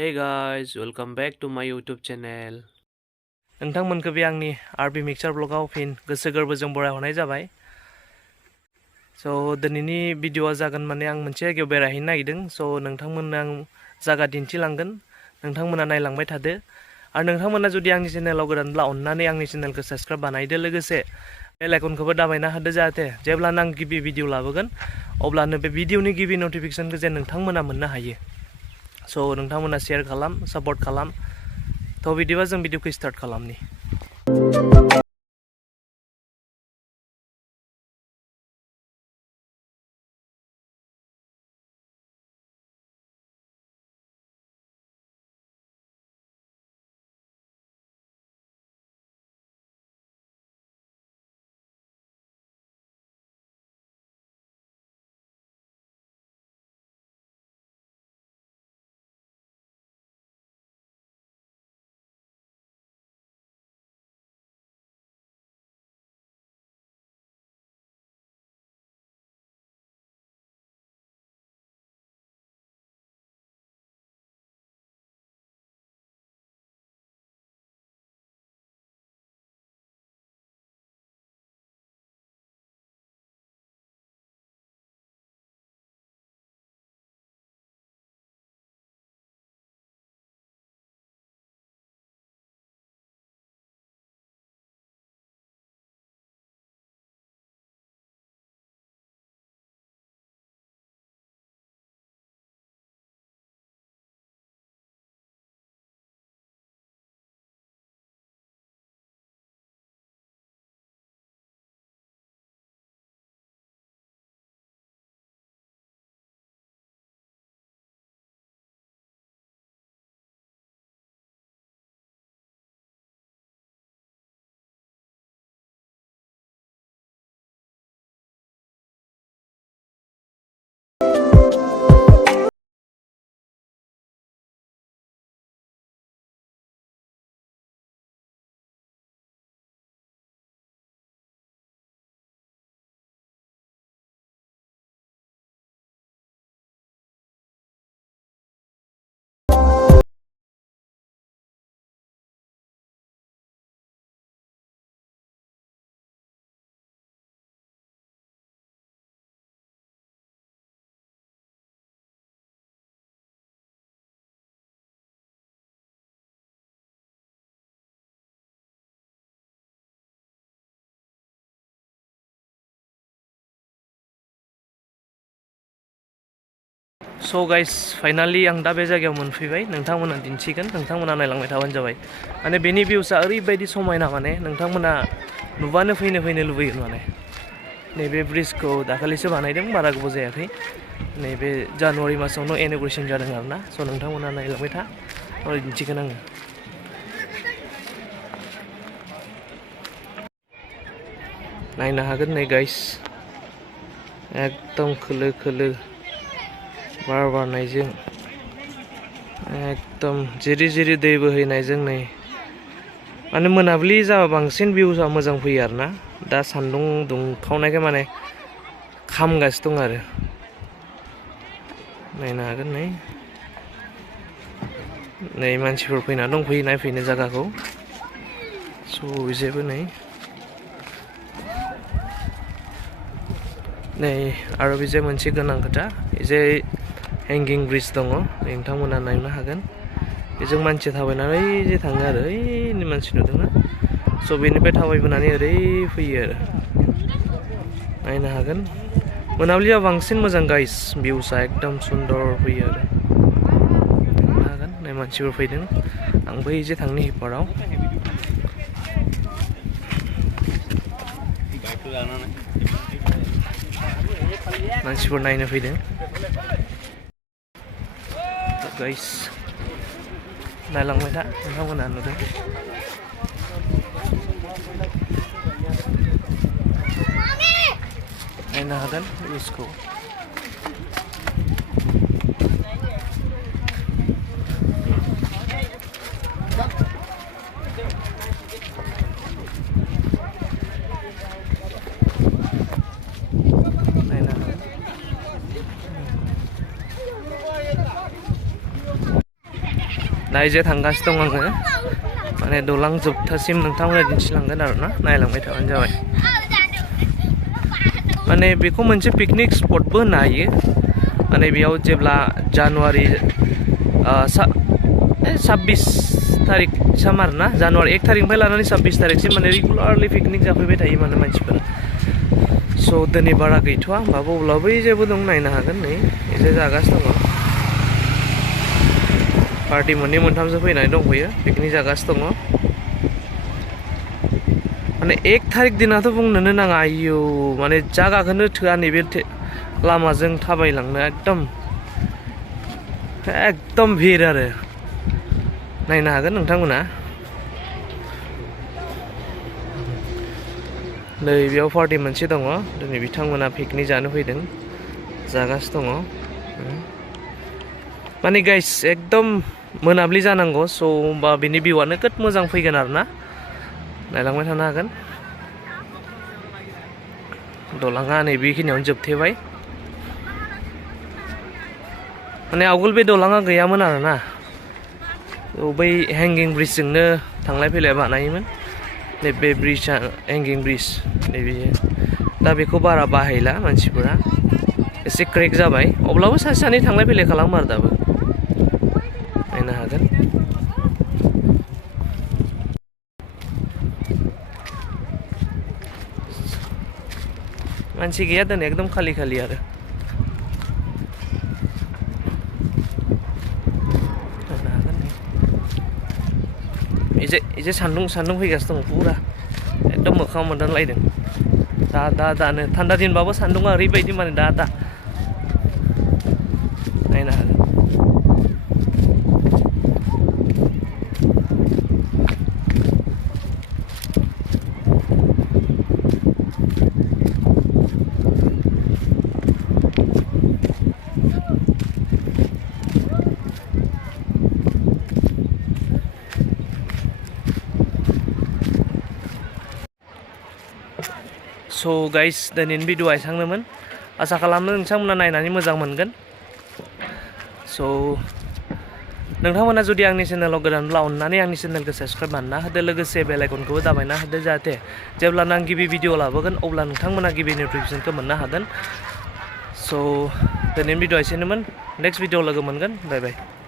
Hey guys, welcome back to my YouTube channel. नोंथांमोनखौ बे आंनि आरबी मिक्सचार ब्लगाव फिन गोसो गोरबोजों बरायहरनाय जाबाय। दिनैनि भिडिअआ जागोन माने आं मोनसे जायगायाव बेरायहैनो नागिरदों। नोंथांमोननो आं जायगा दिन्थिलांगोन। नोंथांमोना नायलांबाय थादो। आरो नोंथांमोना जुदि आंनि चेनेलाव गोदानब्ला अन्नानै आंनि चेनेलखौ साबस्क्राइब बानायदो, लोगोसे बेल आइकनखौबो दाबायना होदो जाहाथे जेब्लानो आं गिबि भिडिअ लाबोगोन अब्लानो बे भिडिअनि गिबि नटिफिकेसनखौ जे नोंथांमोना मोननो हायो। नोंथांमोना शेयार खालाम, सापर्ट खालाम। बिदिबा जों भिडिअखौ स्टार्ट खालामनि। गाइस, फाइनालि आं दा बे जायगायाव मोनफैबाय। नोंथांमोना दिन्थिगोन, नोंथांमोना नायलांबाय थाबानो जाबाय। माने बेनि भिउसआ ओरैबायदि समायना, माने नोंथांमोना नुबानो फैनो लुबैगोन। माने नैबे ब्रिजखौ दाखालिसो बानायदों, बारा गोबाव जायाखै। नैबे जानुवारि मासावनो इन'ग्रेसन जादों आरोना। नोंथांमोना नायलांबाय था, दिन्थिगोन आङो। नायनो हागोन नै गाइस, एकदम खोलो खोलो बार बारनायजों, एकदम जिरि जिरि दै बोहैनायजों नै माने मोनाबिलि जाबा बांसिन भिउसा मोजां फैयो आरोना। दा सान्दुं दुंखावनायखाय माने खामगासिनो दं आरो। नायनो हागोन नै मानसिफोर फैना दंफैयो नायफैनो जायगाखौ। बिजेबो नै आरो बिजे मोनसे गोनां खोथा, जे हेंगिं ब्रिज दङ, नोंथांमोना नायनो हागोन। बेजों मानसि थाबायनानै जे थाङो आरो, ओइनि मानसि नुदोंना? बेनिफ्राय थाबायबोनानै ओरै फैयो आरो। नायनो हागोन, मोनाबिलियाव बांसिन मोजां गाइस, भिउसा एकदम सुन्दर फैयो आरो। नायनो हागोन नै मानसिफोर फैदों। आं बै जे थांनि हिपाराव मानसिफोर नायनो फैदों। गाइस, नायलांबाय था, नोंथांमोना नुदों। नायनो हागोन ब्रिजखौ। दा इजे थांगासिनो दं आङो माने दलां जोबथासिम नोंथांमोना दिन्थिलांगोन आरोना नायलांबाय थाबानो जाबाय माने बेखौ मोनसे पिकनिक स्पटबो होननो हायो माने बेयाव जेब्ला जानुवारि 26 तारिख साम आरोना जानुवारि 1 तारिखनिफ्राय लानानै 26 तारिखसिम माने रेगुलारलि पिकनिक जाफैबाय थायो माने मानसिफोरा स' दिनै बारा गैथ'वा होमबाबो अब्लाबो जेबो दं नायनो हागोन नै एसे जागासिनो दङ पार्टि मोननै मोनथामसो फैनानै दंफैयो पिकनिक जागासिनो दङ माने 1 तारिख दिनाथ' बुंनोनो नाङा आयौ माने जागाखौनो थोआ नैबे लामाजों थाबायलांनो एकदम भिर आरो नायनो हागोन नोंथांमोना नै बेयाव पार्टि मोनसे दङ दिनै बिथांमोना पिकनिक जानो फैदों जागासिनो दङ माने गाइस एकदम मोनाब्लि जानांगौ स' होमबा बिनि भिउआ नोगोद मोजां फैगोन आरोना नायलांबाय थानो हागोन दलाङा नै बेखिनियावनो जोबथेबाय माने आवगोल बे दलाङा गैयामोन आरोना बै हेंगिं ब्रिजजोंनो थांलाय फैलाय बानायोमोन नैबे ब्रिजआ हेंगिं ब्रिज नैबे दा बेखौ बारा बाहायला मानसिफोरा एसे क्रेक जाबाय अब्लाबो सासे सानै थांलाय फैलाय खालामो आरो दाबो नायनो हागोन मानसि गैया दिनै एकदम खालि खालि आरो एसे सान्दुं फैगासिनो दं पुरा एकदम मोखाङाव मोनदांलायदों दानो थान्दा दिनबाबो सान्दुङा ओरैबायदि माने दा नायनो हागोन स' गाइस दिनैनि भिडिअ'आ एसांनोमोन आसा खालामो नोंथांमोना नायनानै मोजां मोनगोन स' नोंथांमोना जुदि आंनि चेनेलाव गोदानब्ला अननानै आंनि चेनेलखौ साबस्क्राइब बानायना होदो लोगोसे बेल आइकनखौबो दाबायना होदो जाहाथे जेब्लानो आं गिबि भिडिअ लाबोगोन अब्ला नोंथांमोना गिबि नटिफिकेसनखौ मोननो हागोन स' दिनैनि भिडिअ'आ एसेनोमोन नेक्स्ट भिडिअ लोगो मोनगोन बाय बाय